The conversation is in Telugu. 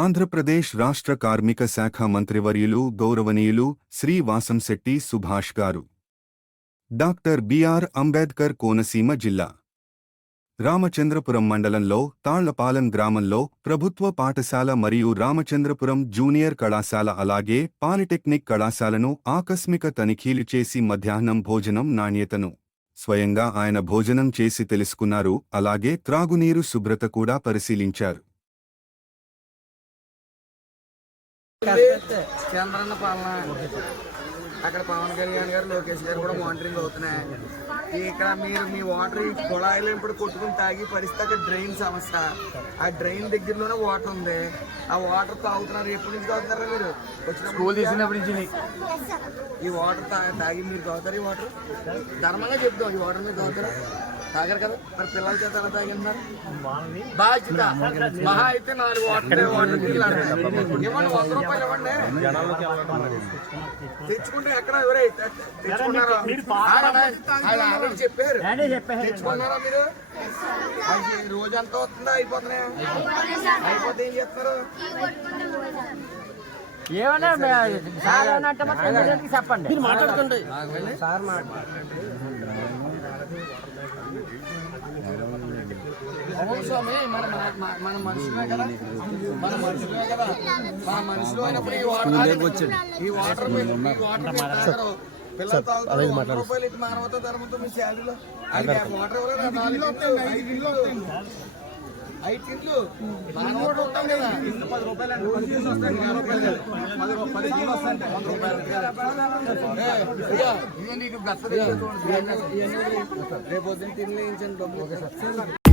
ఆంధ్రప్రదేశ్ రాష్ట్ర కార్మిక శాఖ మంత్రివర్యులు గౌరవనీయులు శ్రీ వాసంశెట్టి సుభాష్ గారు. డాక్టర్ బిఆర్ అంబేద్కర్ కోనసీమ జిల్లా. రామచంద్రపురం మండలంలో తాళ్ళపాలెం గ్రామంలో ప్రభుత్వ పాఠశాల మరియు రామచంద్రపురం జూనియర్ కళాశాల అలాగే పాలిటెక్నిక్ కళాశాలను ఆకస్మిక తనిఖీలు చేసి మధ్యాహ్నం భోజనం నాణ్యతను స్వయంగా ఆయన భోజనం చేసి తెలుసుకున్నారు అలాగే త్రాగునీరు శుభ్రత కూడా పరిశీలించారు. చంద్రన్న పాలన. అక్కడ పవన్ కళ్యాణ్ గారు లోకేష్ గారు కూడా మానిటరింగ్ అవుతున్నాయి. ఇక్కడ మీరు మీ వాటర్ ఈ కుళాయిలో ఇప్పుడు కొట్టుకుని తాగి పరిస్థితి అక్కడ డ్రైన్ సమస్య. ఆ డ్రైన్ దగ్గరలోనే వాటర్ ఉంది. ఆ వాటర్ తాగుతున్నారు. ఎప్పటి నుంచి తాగుతున్నారా మీరు? స్కూల్ తీసినప్పటి నుంచి. ఈ వాటర్ తాగి మీరు తాగుతారు ఈ వాటర్ ధర్మంగా చెప్తాం ఈ వాటర్ మీరు తాగుతారా? తాగరు కదా? మరి పిల్లల చేత ఎలా తాగిన్నారు బాధ్యత. మహా అయితే నాలుగు వాటర్. ఇవ్వండి వంద రూపాయలు ఇవ్వండి. తెచ్చుకుంటే ఎక్కడ ఎవరే తెచ్చుకున్నారా? ఆల్రెడీ చెప్పారు. తెచ్చుకున్నారా మీరు? రోజంతా వస్తుందా? అయిపోతున్నాయా? అయిపోతే ఏం చేస్తున్నారు ఏమన్నా సార్ చెప్పండి. మీరు మాట్లాడుకోండి సార్ స్వామి మన మన- మన- మన మనుషులే కదా. మన మనుషులే కదా. మన మనుషులు అయినప్పుడు ఈ వాటర్ ఈ వాటర్ ఈ వాటర్. పిల్లలు రూపాయలు మానవత ధర్మంతో మీ శాలరీలో. ఐదు ఇళ్ళు. మానవత ఉంటాం కదా పది రూపాయలు వస్తాయి. యాభై రూపాయలు. పది పది వస్తాయి. వంద రూపాయలు రేపు పొద్దున్న డబ్బులు